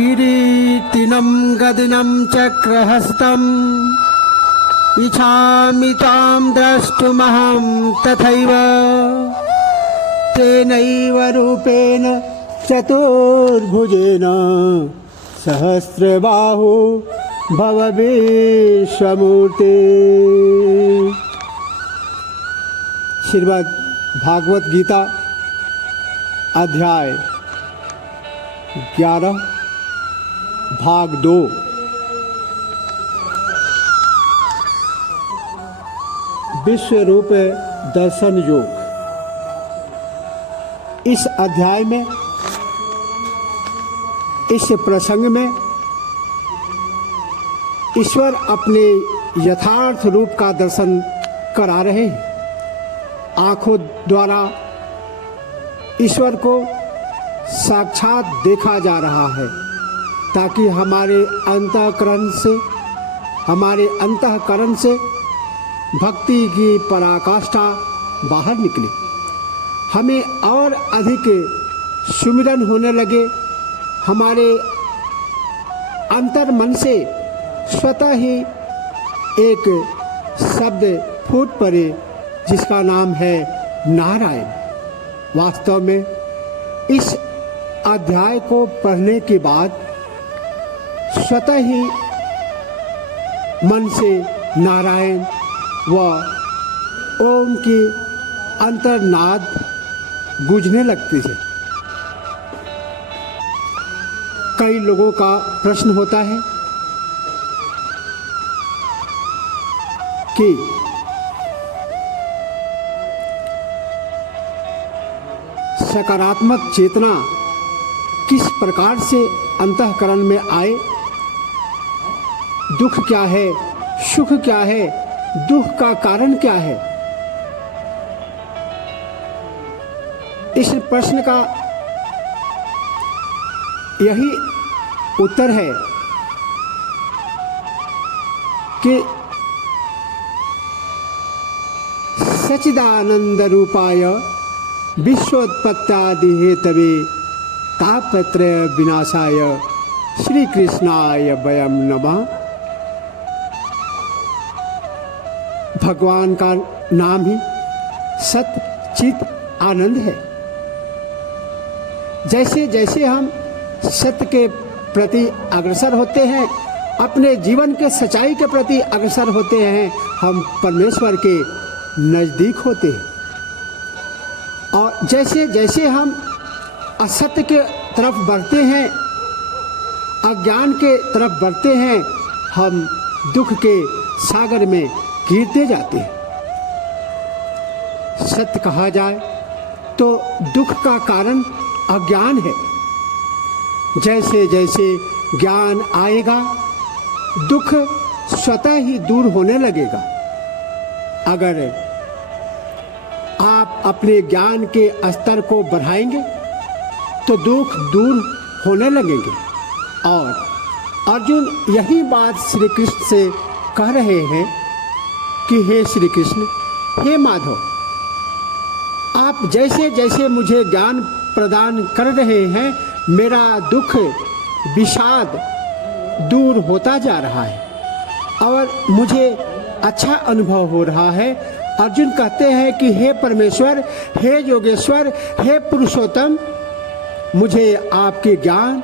किरीटिनं गदिनं चक्रहस्तम् इच्छामि तां द्रष्टुमहं तथैव तेनैव रूपेण चतुर्भुजेन सहस्रबाहु भव विश्वमूर्ते। श्रीमद् भागवत गीता अध्याय 11 भाग 2। विश्व रूप दर्शन योग। इस अध्याय में, इस प्रसंग में ईश्वर अपने यथार्थ रूप का दर्शन करा रहे हैं। आँखों द्वारा ईश्वर को साक्षात देखा जा रहा है ताकि हमारे अंतःकरण से भक्ति की पराकाष्ठा बाहर निकले, हमें और अधिक सुमिरन होने लगे, हमारे अंतर मन से स्वतः ही एक शब्द फूट पड़े जिसका नाम है नारायण। वास्तव में इस अध्याय को पढ़ने के बाद स्वतः ही मन से नारायण व ओम की अंतर्नाद गूंजने लगती है। कई लोगों का प्रश्न होता है कि सकारात्मक चेतना किस प्रकार से अंतःकरण में आए, दुख क्या है, सुख क्या है, दुख का कारण क्या है। इस प्रश्न का यही उत्तर है कि सच्चिदानंद रूपाय विश्वोत्पत्त्यादि हेतवे तापत्रय विनाशाय श्री कृष्णाय वयं नमः। भगवान का नाम ही सत चित आनंद है। जैसे जैसे हम सत्य के प्रति अग्रसर होते हैं, अपने जीवन के सच्चाई के प्रति अग्रसर होते हैं, हम परमेश्वर के नज़दीक होते हैं। और जैसे जैसे हम असत्य के तरफ बढ़ते हैं, अज्ञान के तरफ बढ़ते हैं, हम दुख के सागर में गिरते जाते हैं। सत्य कहा जाए तो दुख का कारण अज्ञान है। जैसे जैसे ज्ञान आएगा, दुख स्वतः ही दूर होने लगेगा। अगर आप अपने ज्ञान के स्तर को बढ़ाएंगे तो दुख दूर होने लगेंगे। और अर्जुन यही बात श्री कृष्ण से कह रहे हैं कि हे श्री कृष्ण, हे माधव, आप जैसे जैसे मुझे ज्ञान प्रदान कर रहे हैं, मेरा दुख विषाद दूर होता जा रहा है और मुझे अच्छा अनुभव हो रहा है। अर्जुन कहते हैं कि हे परमेश्वर, हे योगेश्वर, हे पुरुषोत्तम, मुझे आपके ज्ञान,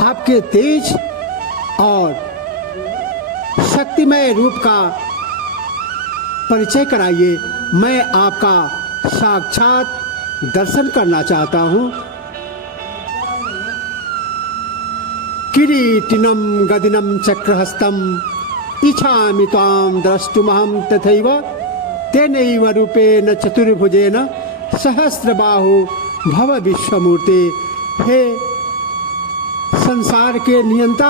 आपके तेज और शक्तिमय रूप का परिचय कराइए। मैं आपका साक्षात दर्शन करना चाहता हूँ। किरीटिनं गदिनं चक्रहस्तम् इच्छामि त्वां द्रष्टुमहं तथैव तेनैव रूपेण चतुर्भुजेन सहस्रबाहु भव विश्वमूर्ते। हे संसार के नियंता,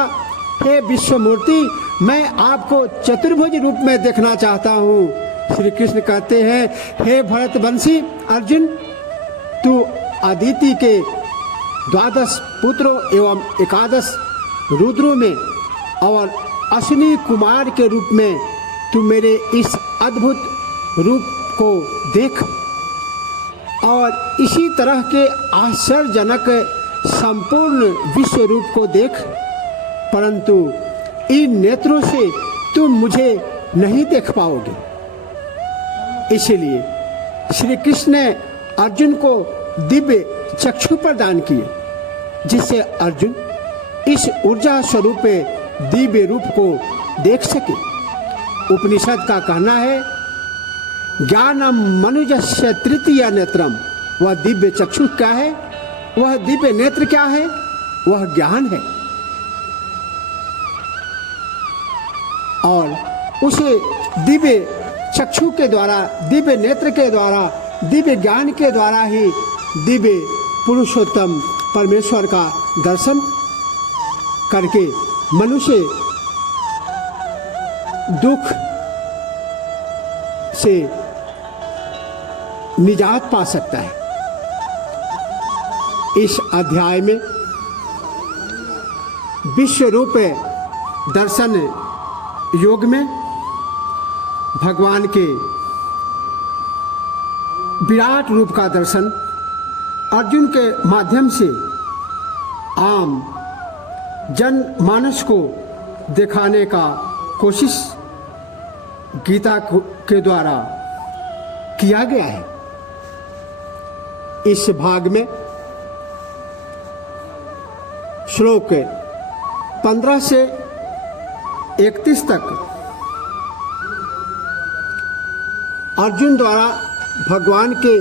हे विश्वमूर्ति, मैं आपको चतुर्भुज रूप में देखना चाहता हूँ। श्री कृष्ण कहते हैं, हे भरतवंशी अर्जुन, तू अदिति के 12 पुत्रों एवं 11 रुद्रों में और अश्विनी कुमार के रूप में तू मेरे इस अद्भुत रूप को देख और इसी तरह के आश्चर्यजनक संपूर्ण विश्व रूप को देख, परंतु इन नेत्रों से तुम मुझे नहीं देख पाओगे। इसलिए श्री कृष्ण ने अर्जुन को दिव्य चक्षु प्रदान किए, जिससे अर्जुन इस ऊर्जा स्वरूप दिव्य रूप को देख सके। उपनिषद का कहना है, ज्ञानम मनुजस्य तृतीय नेत्रम। वह दिव्य चक्षु क्या है? वह दिव्य नेत्र क्या है? वह ज्ञान है। और उसे दिव्य चक्षु के द्वारा, दिव्य नेत्र के द्वारा, दिव्य ज्ञान के द्वारा ही दिव्य पुरुषोत्तम परमेश्वर का दर्शन करके मनुष्य दुख से निजात पा सकता है। इस अध्याय में विश्व रूप दर्शन योग में भगवान के विराट रूप का दर्शन अर्जुन के माध्यम से आम जन मानस को दिखाने का कोशिश गीता के द्वारा किया गया है। इस भाग में श्लोक 15 से 31 तक अर्जुन द्वारा भगवान के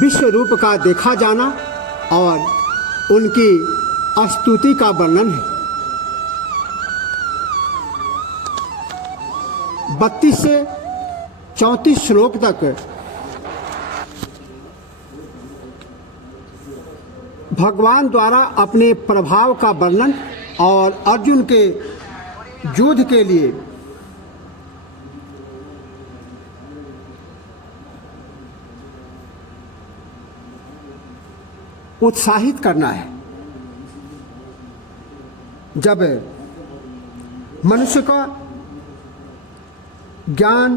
विश्व रूप का देखा जाना और उनकी स्तुति का वर्णन है। 32 से 34 श्लोक तक भगवान द्वारा अपने प्रभाव का वर्णन और अर्जुन के युद्ध के लिए उत्साहित करना है। जब मनुष्य का ज्ञान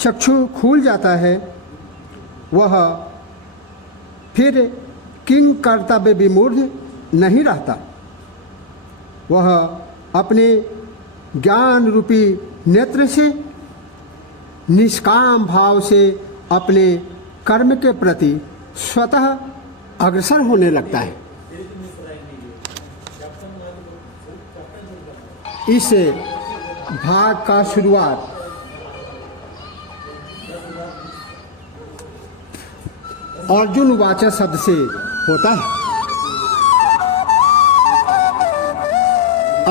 चक्षु खुल जाता है, वह फिर किंग कर्तव्य विमूढ़ नहीं रहता। वह अपने ज्ञान रूपी नेत्र से निष्काम भाव से अपने कर्म के प्रति स्वतः अग्रसर होने लगता है। इस भाग का शुरुआत अर्जुन वाच शब्द से होता है।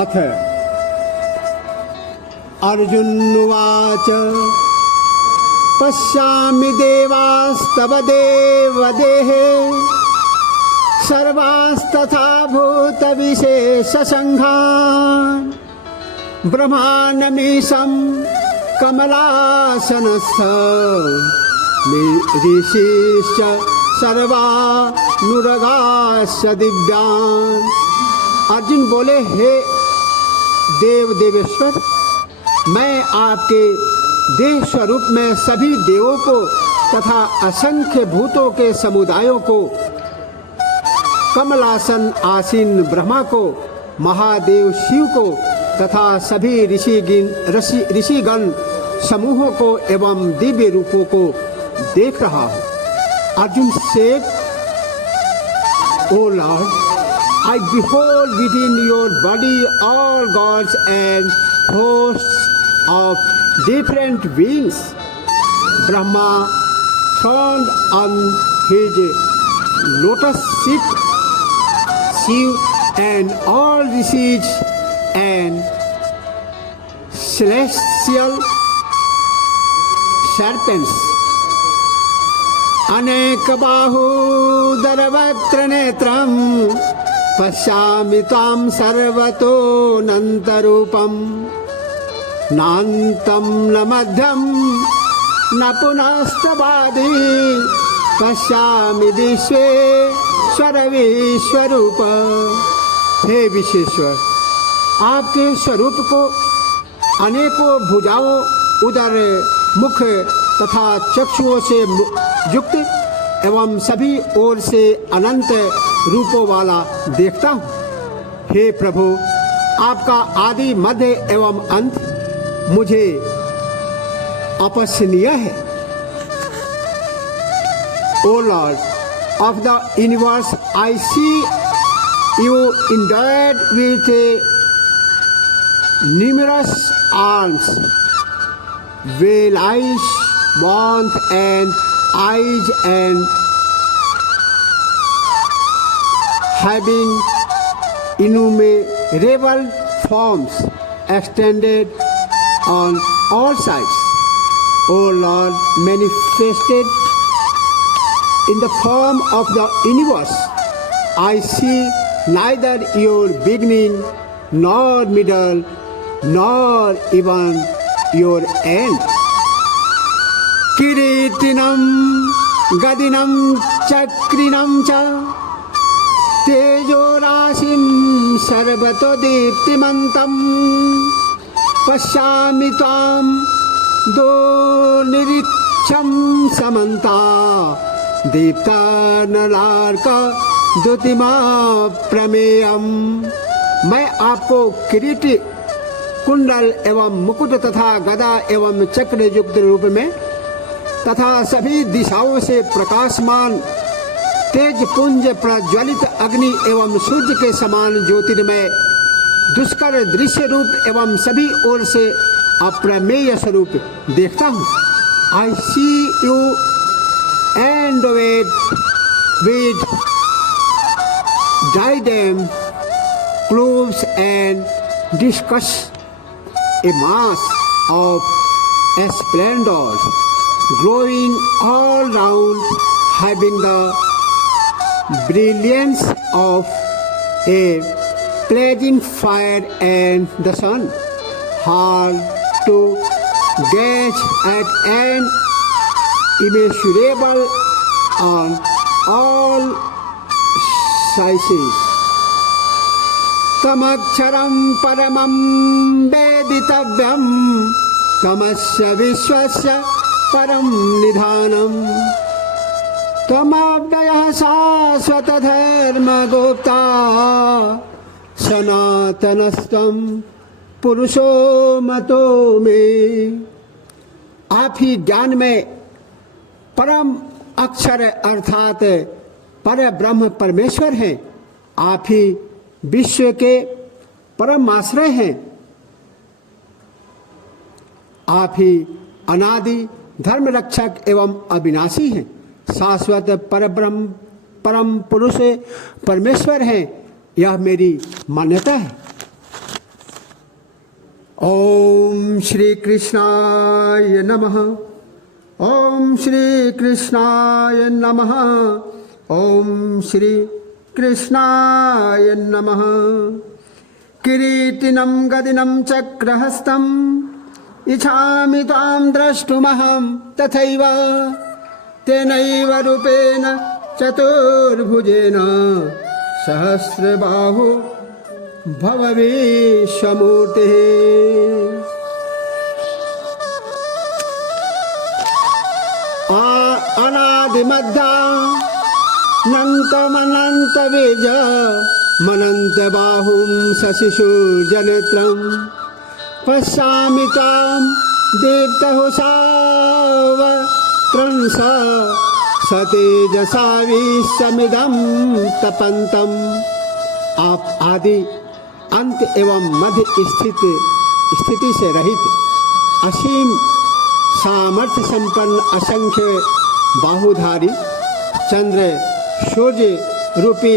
अथ अर्जुन उवाच पश्यामि देवास्तव देवदेहे सर्वास्तथा भूतविशेषसङ्घान् ब्रह्माण्डमीशं कमलासनस्थ ऋषिश्च सर्वानुरगाश्च दिव्यान्। अर्जुन बोले, हे देव देवेश्वर, मैं आपके देह स्वरूप में सभी देवों को तथा असंख्य भूतों के समुदायों को, कमलासन आसीन ब्रह्मा को, महादेव शिव को तथा सभी ऋषिगण समूहों को एवं दिव्य रूपों को देख रहा हूँ। Arjun said, O Lord, I behold within your body all gods and hosts of different beings. Brahma throned on his lotus seat, Shiv and all rishis and celestial serpents. अनेक बाहूदरवक्त्र नेत्रं पश्यामि त्वां सर्वतोऽनन्तरूपं नान्तं न मध्यं न पुनस्तवादि पश्यामि विश्वेश्वर विश्वरूप। हे विश्वेश्वर, आपके स्वरूप को अनेकों भुजाओं, उदर, मुख तथा चक्षुओं से युक्त एवं सभी ओर से अनंत रूपों वाला देखता हूँ। हे प्रभु, आपका आदि, मध्य एवं अंत मुझे अपसनीय है। O Lord of the universe, I see you endowed with numerous arms, well eyes, mouth and eyes, and having innumerable forms extended on all sides. O Lord, manifested in the form of the universe, I see neither your beginning nor middle nor even your end. Kiritinam gadinam chakrinam cha तेजोराशिं सर्वतो दीप्तिमन्तं पश्यामि त्वां दोर्निरीक्षं समन्ता दीप्तानलार्का द्युतिमा प्रमेयम्। मैं आपको किरीट, कुंडल एवं मुकुट तथा गदा एवं चक्र युक्त रूप में तथा सभी दिशाओं से प्रकाशमान तेज पुंज प्रज्वलित अग्नि एवं सूर्य के समान ज्योतिर्मय दुष्कर दृश्य रूप एवं सभी ओर से अप्रमेय स्वरूप देखता हूँ। I see you and with diadem, clothes and discuss a mass of splendor glowing all round, having the brilliance of a blazing fire and the sun. Hard to gaze at and immeasurable on all sizes. तमक्षरं परमं वेदितव्यं तमस्य विश्वस्य परं निधानम् त्वमव्ययः शाश्वत धर्मगुप्ता सनातनस्त्वं पुरुषो मतो मे। आप ही ज्ञान में परम अक्षर अर्थात पर ब्रह्म परमेश्वर हैं। आप ही विश्व के परम आश्रय हैं। आप ही अनादि धर्म रक्षक एवं अविनाशी हैं। शाश्वत परब्रह्म परम पुरुष परमेश्वर हैं। यह मेरी मान्यता है। ओम श्री कृष्णाय नमः। ओम श्री कृष्णाय नमः। ओम श्री कृष्णाय नमः। किरीटिनं गदिनं चक्रहस्तं इच्छामि त्वां द्रष्टुमहं तथैव तेनैव रूपेण चतुर्भुजेन सहस्रबाहु भव विश्वमूर्तिः। अनादिमध्यानन्तमनन्तबीज मनन्तबाहुं शशिशूर्यनेत्रं पश्यामि त्वां दीप्तहुषावत्रंस सतेजसा विश्वमिदं तपन्तम्। आप आदि अंत एवं मध्य स्थिति से रहित असीम सामर्थ्य संपन्न असंख्य बाहुधारी चंद्र सूर्य रूपी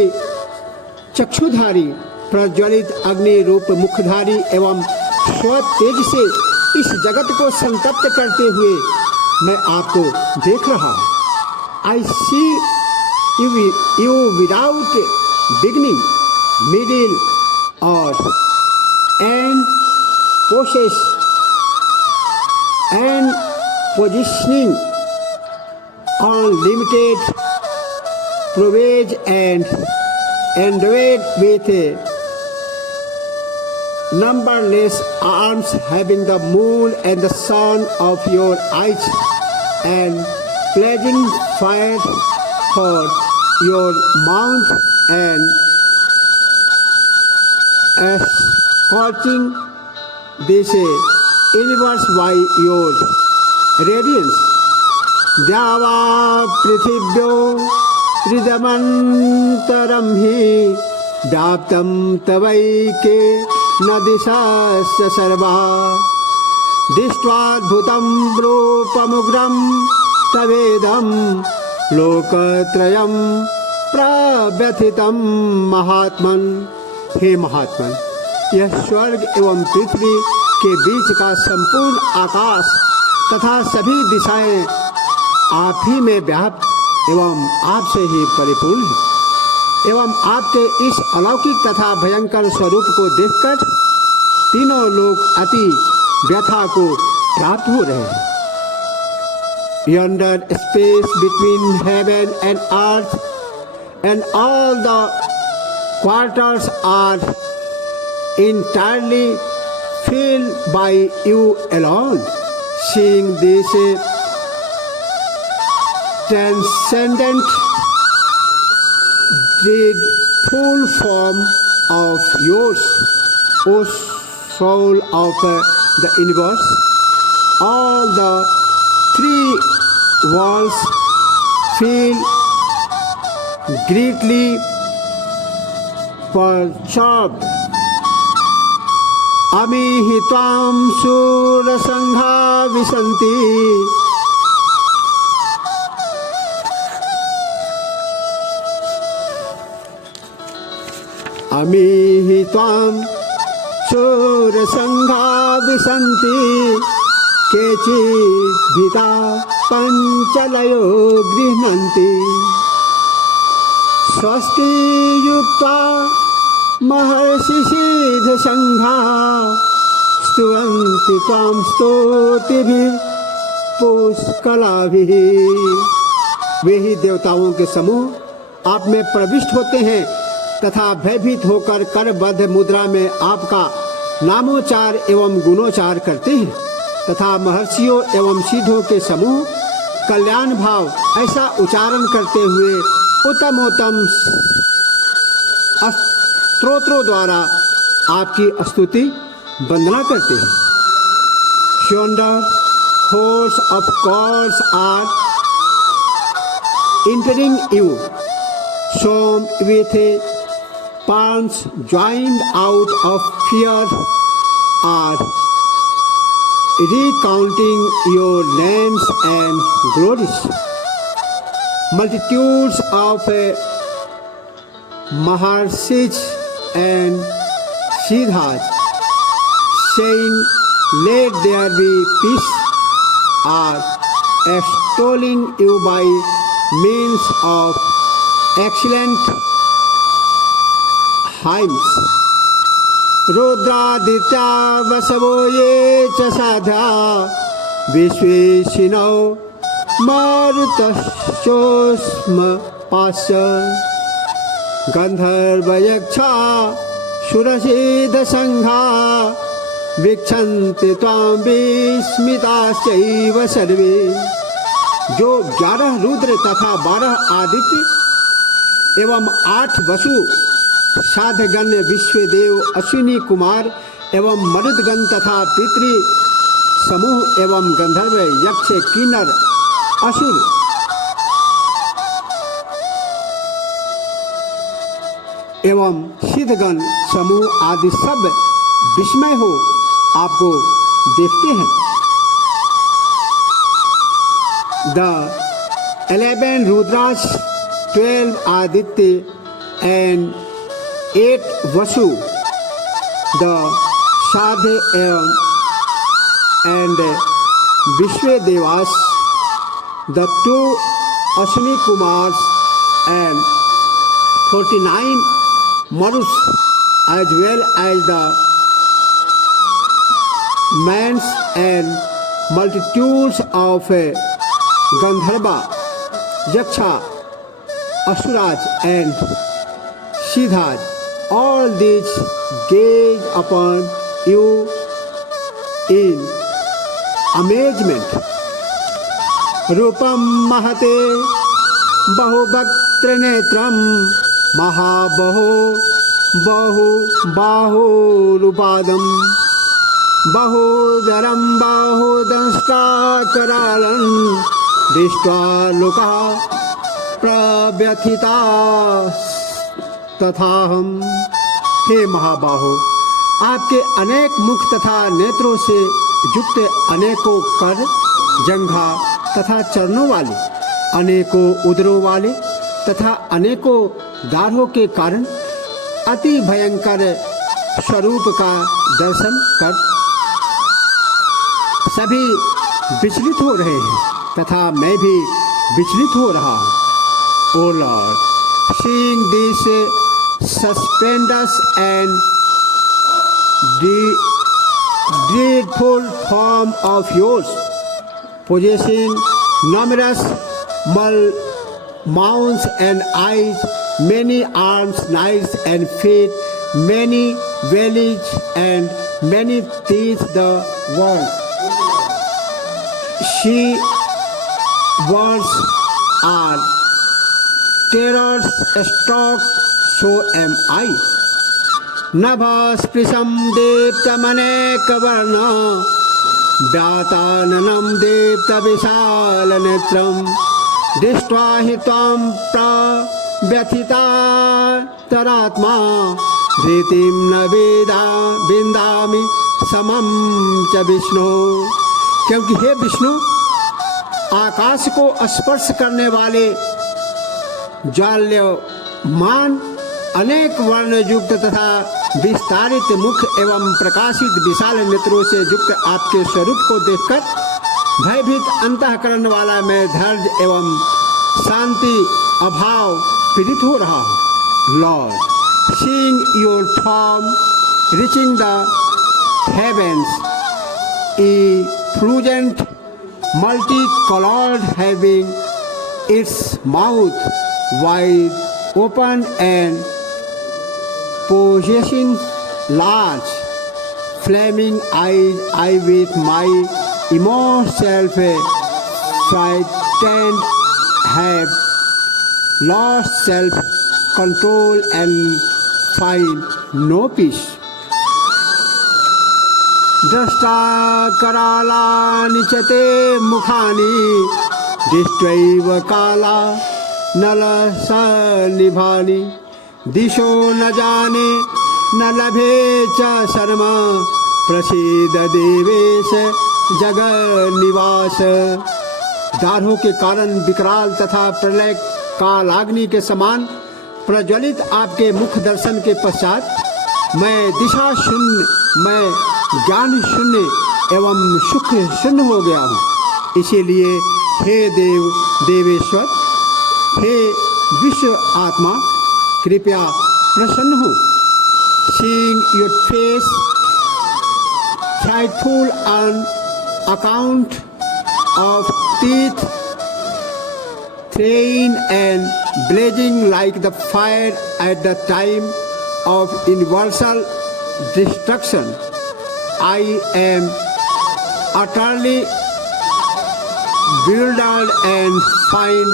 चक्षुधारी प्रज्वलित अग्नि रूप मुखधारी एवं स्व तेज से इस जगत को संतप्त करते हुए मैं आपको देख रहा हूँ। I see you without beginning middle और and process and positioning unlimited privilege and endowed with numberless arms, having the moon and the sun of your eyes and blazing fire for your mouth and scorching this universe by your radiance. द्यावा पृथिव्यो हृदमन्तरं हि व्याप्तं तवैके न दिशस्य सर्वा दृष्ट्वाद्भुतं रूपमुग्रं तवेदं लोकत्रयं प्रव्यथितं महात्मन्। हे महात्मन, यह स्वर्ग एवं पृथ्वी के बीच का संपूर्ण आकाश तथा सभी दिशाएं आप ही में व्याप्त एवं आपसे ही परिपूर्ण है। एवं आपके इस अलौकिक तथा भयंकर स्वरूप को देखकर तीनों लोग अति व्यथा को प्राप्त हो रहे हैं। Yonder space between heaven and earth and all the quarters are entirely filled by you alone. Seeing this transcendent dreadful form of yours, O soul of the universe, all the three worlds feel greatly perturbed. अमीहि त्वां शूरसङ्घा विशन्ति अमीहि त्वां शूरसङ्घा विशन्ति केचिद्भीता पञ्चलयो गृह्णन्ति स्वस्ति युक्ता महर्षिसिद्धसङ्घा स्तुवन्ति त्वां स्तुतिभिः पुष्कलाभिः। वे ही देवताओं के समूह आप में प्रविष्ट होते हैं तथा भयभीत होकर करबद्ध मुद्रा में आपका नामोच्चार एवं गुणोच्चार करते हैं तथा महर्षियों एवं सिद्धों के समूह कल्याण भाव ऐसा उच्चारण करते हुए उत्तमोत्तम स्तोत्रों द्वारा आपकी स्तुति वंदना करते हैं। Yonder hordes of gods are entering you, some with palms joined out of fear are recounting your names and glories. Multitudes of Maharshis and Siddhas, saying, "Let there be peace," are extolling you by means of excellent hymns. रुद्रादित्या वसवो ये च साधा विश्वेशिनो मारुतश्चोष्म पाश्च गंधर्वयक्षा सुरसिद्धसङ्घा वीक्षन्ते त्वां विस्मिताश्चैव सर्वे। जो 11 रुद्र तथा 12 आदित्य एवं 8 वसु साधगण विश्वदेव अश्विनी कुमार एवं मरुदगण तथा पितृ समूह एवं गंधर्व यक्ष किन्नर असुर एवं सिद्धगण समूह आदि सब विस्मय हो आपको देखते हैं। The 11 Rudras 12 Aditya and 8 Vasu, the Sadhe and Vishwadevas, the 2 Ashwini Kumars and 49 Marus, as well as the Mans and multitudes of Gandharva, Yaksha, Asuras and Siddhas. All these gaze upon you in amazement. Rupam mahate bahubhaktra netram महाबहो बहु बाहुरुपादं बहुदरं बाहुदंष्ट्राकरालं दृष्ट्वा लोकाः प्रव्यथिता तथाहम। हे महाबाहो, आपके अनेक मुख तथा नेत्रों से युक्त अनेकों कर, जंघा तथा चरणों वाले, अनेकों उदरों वाले तथा अनेकों दाढ़ों के कारण अति भयंकर स्वरूप का दर्शन कर सभी विचलित हो रहे हैं तथा मैं भी विचलित हो रहा हूँ। ओ Lord, seeing this stupendous and dreadful form of yours, possessing numerous mouths and eyes, many arms, knives and feet, many bellies and many teeth, the world she words are terrors struck, so am I. नभस्पृशं दीप्तमनेकवर्ण व्याताननं दीप्तविशालनेत्रं दृष्ट्वा हि त्वां प्रव्यथितान्तरात्मा धृतिं न विन्दामि समं च विष्णु। क्योंकि हे विष्णु, आकाश को स्पर्श करने वाले ज्वाल्यमान अनेक वर्ण युक्त तथा विस्तारित मुख एवं प्रकाशित विशाल नेत्रों से युक्त आपके स्वरूप को देखकर भयभीत अंतःकरण वाला मैं धैर्य एवं शांति अभाव पीड़ित हो रहा हूँ। Lord, seeing your form reaching the heavens, effulgent, multicolored, having its mouth wide open and possessing large flaming eyes, I with my immense self frightened have lost self-control and find no peace. दृष्टा करालानि च ते मुखानि दृष्ट्वैव काला नलसनिभानि दिशो न जाने न लभे च शर्म प्रसीद देवेश जगन्निवास। दाढ़ों के कारण विकराल तथा प्रलय कालाग्नि के समान प्रज्वलित आपके मुख दर्शन के पश्चात मैं दिशा शून्य, मैं ज्ञान शून्य एवं सुख शून्य हो गया हूँ। इसीलिए हे देवेश्वर, हे विश्व आत्मा, कृपया प्रसन्न हो। Seeing your face frightful on account of teeth trained and blazing like the fire at the time of universal destruction, I am utterly bewildered and find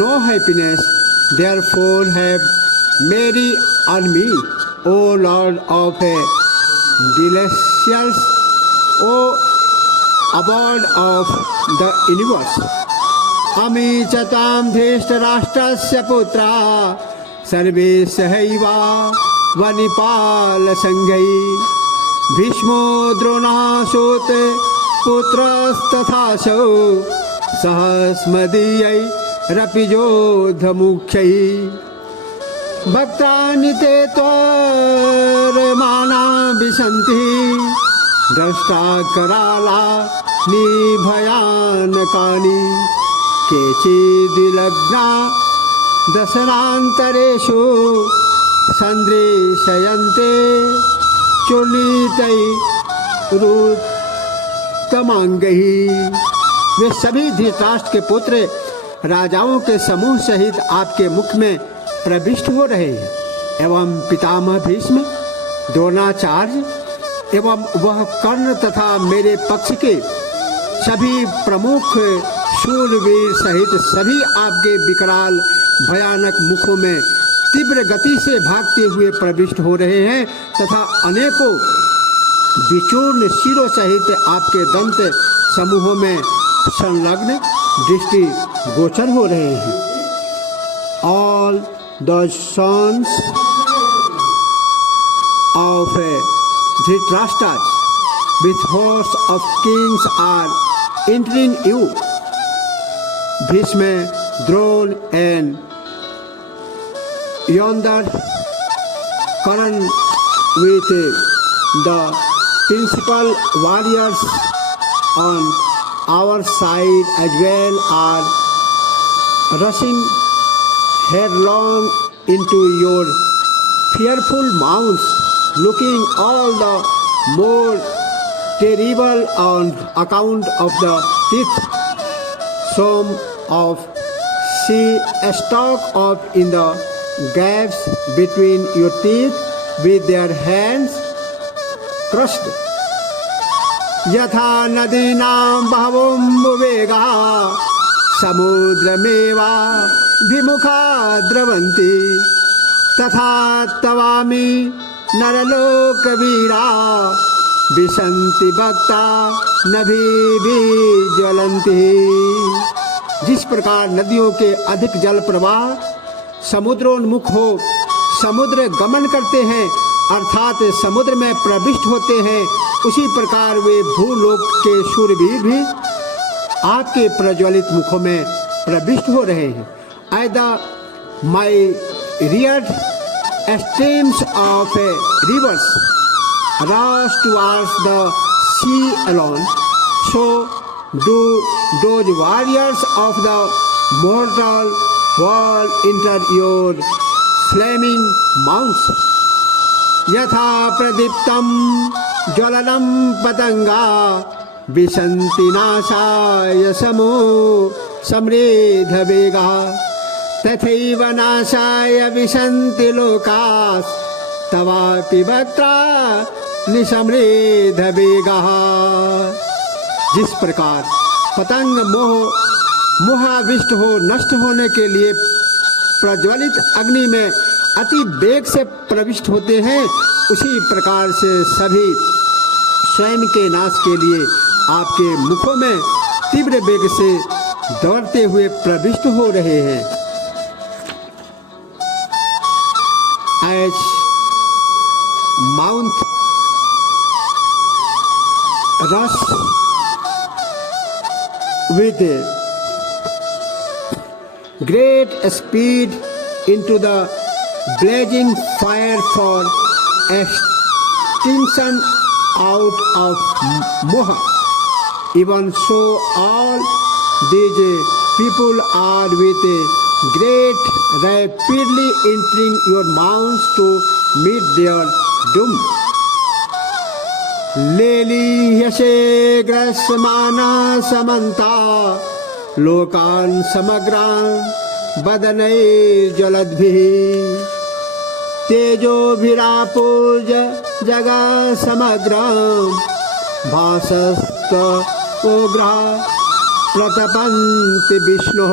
no happiness. Therefore have mercy on me, O Lord of delicious, O abode of the universe. Ami chatam dhritarashtrasya putra sarve sahaiva vanipal sangai भीष्मो द्रोणासोत पुत्रस्तथासौ सहस्मदीयैरपिजोधमुख्यैः भक्तानि ते त्वरमाना विशन्ति दृष्टा करालानि भयानकानि केचिद्विलग्ना दशनान्तरेषु सन्दृशयन्ते चूर्णितैरुत्तमांगैः। वे सभी धृतराष्ट्र के पुत्र राजाओं के समूह सहित आपके मुख में प्रविष्ट हो रहे हैं एवं पितामह भीष्म, द्रोणाचार्य एवं वह कर्ण तथा मेरे पक्ष के सभी प्रमुख शूरवीर सहित सभी आपके विकराल भयानक मुखों में तीव्र गति से भागते हुए प्रविष्ट हो रहे हैं तथा अनेकों विचूर्ण शिरों सहित आपके दंत समूहों में संलग्न दृष्टि गोचर हो रहे हैं। All the sons of Dhritarashtra with hosts of kings are entering you. Bhishma, Drona and yonder Karan with the principal warriors on our side as well are rushing headlong into your fearful mounts, looking all the more terrible on account of the teeth. Some of sea stuck up in the gaps between your teeth with their hands crushed. यथा नदीनां बहवोऽम्बुवेगा समुद्रमेवा विमुखा द्रवन्ति तथा तवामि नरलोकवीरा विशन्ति भक्ता नभीभि ज्वलन्ति। जिस प्रकार नदियों के अधिक जल प्रवाह समुद्रोन्मुख हो समुद्र गमन करते हैं अर्थात समुद्र में प्रविष्ट होते हैं, उसी प्रकार वे भूलोक के शूरवीर भी आपके प्रज्वलित मुखों में प्रविष्ट हो रहे हैं। Either my reared streams of rivers rush towards the sea alone, so do those warriors of the mortal world enter your flaming mounts. यथा प्रदीप्तं ज्वलनं पतंगा विशन्ति नाशाय समो समृद्ध वेगा तथैव नाशाय विशन्ति लोकास् तवापि वक्त्रा निसमृद्ध वेगा। जिस प्रकार पतंग मोहाविष्ट हो नष्ट होने के लिए प्रज्वलित अग्नि में अति वेग से प्रविष्ट होते हैं, उसी प्रकार से सभी स्वयं के नाश के लिए आपके मुखों में तीव्र वेग से दौड़ते हुए प्रविष्ट हो रहे हैं। As Mount rush with great speed into the blazing fire for extinction out of moha, even so all these people are with great rapidly entering your mounds to meet their doom. लेलीयसे ग्रस्माना समन्ता लोकान् समग्रान् वदनैर्ज्वलद्भिः तेजोभिरापूर्य जगत् समग्रं भासस्त उग्रः प्रतपन्ति विष्णुः।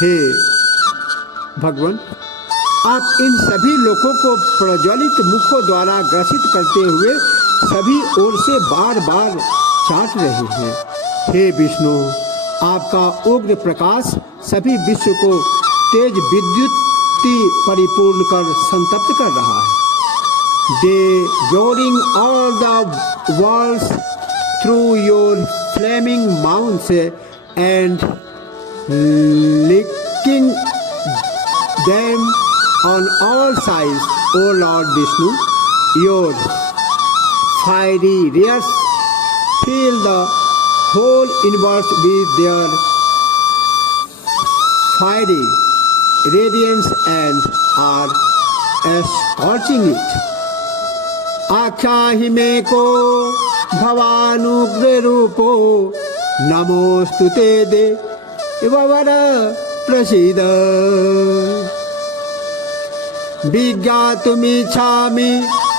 हे भगवान, आप इन सभी लोगों को प्रज्वलित मुखों द्वारा ग्रसित करते हुए सभी ओर से बार बार चाट रहे हैं। हे विष्णु, आपका उग्र प्रकाश सभी विश्व को तेज विद्युत परिपूर्ण कर संतप्त कर रहा है। Devouring all the worlds through your flaming mounts and licking them on all sides, O Lord Vishnu, your fiery rays fill the whole universe with their fiery radiance and are scorching it. आख्याहि मे को भवानुग्र रूपो नमोस्तु ते देववर प्रसीद। विज्ञातुमिच्छामि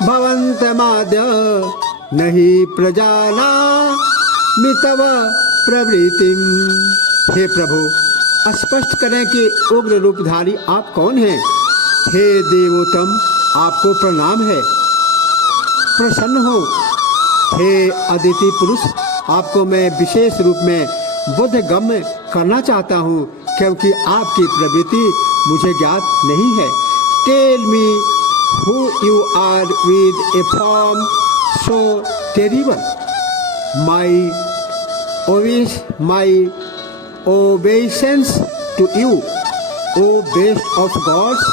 भवन्तमाद्य नहि प्रजानामि तव प्रवृत्तिम्। हे प्रभु, स्पष्ट करें कि उग्र रूपधारी आप कौन हैं। हे देवोत्तम, आपको प्रणाम है, प्रसन्न हो। हे अदिति पुरुष, आपको मैं विशेष रूप में बुद्ध गम्य करना चाहता हूँ, क्योंकि आपकी प्रवृत्ति मुझे ज्ञात नहीं है। Tell me who you are with a form so terrible. My obeisance to you, O best of gods,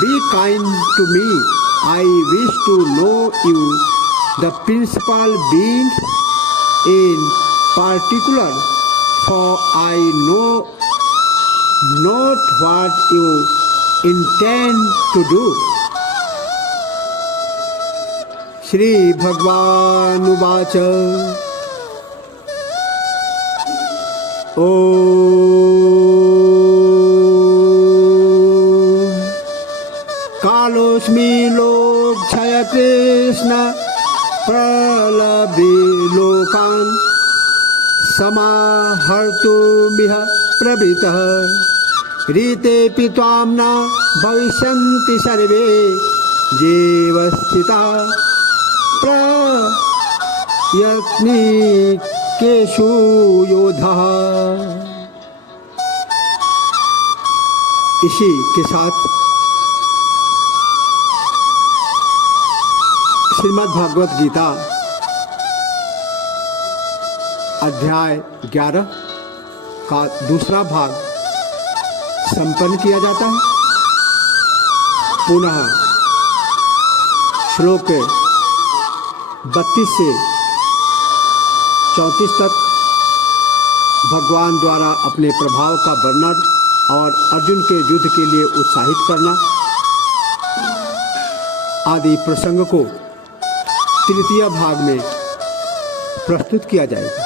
be kind to me. I wish to know you, the principal being in particular, for I know not what you intend to do. Shri भगवानुवाच ओ कालोऽस्मि लोकक्षय कृष्ण प्रलभे लोकान् समाहर्तुमिह प्रवृत्तः ऋतेऽपि त्वां न भविष्यन्ति सर्वे जीवस्थिता प्रयत्निकेषु योधः। इसी के साथ श्रीमद् भागवत गीता अध्याय 11 का दूसरा भाग संपन्न किया जाता है। पुनः श्लोक 32 से 34 तक भगवान द्वारा अपने प्रभाव का वर्णन और अर्जुन के युद्ध के लिए उत्साहित करना आदि प्रसंग को तृतीय भाग में प्रस्तुत किया जाएगा।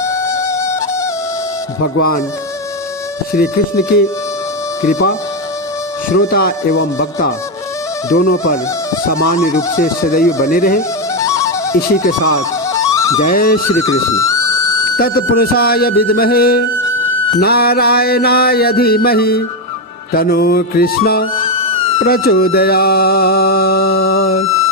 भगवान श्री कृष्ण की कृपा श्रोता एवं वक्ता दोनों पर सामान्य रूप से सदैव बने रहे। इसी के साथ जय श्री कृष्ण। तत्पुरुषाय विद्महे नारायणाय धीमहि तन्नो कृष्ण प्रचोदयात्।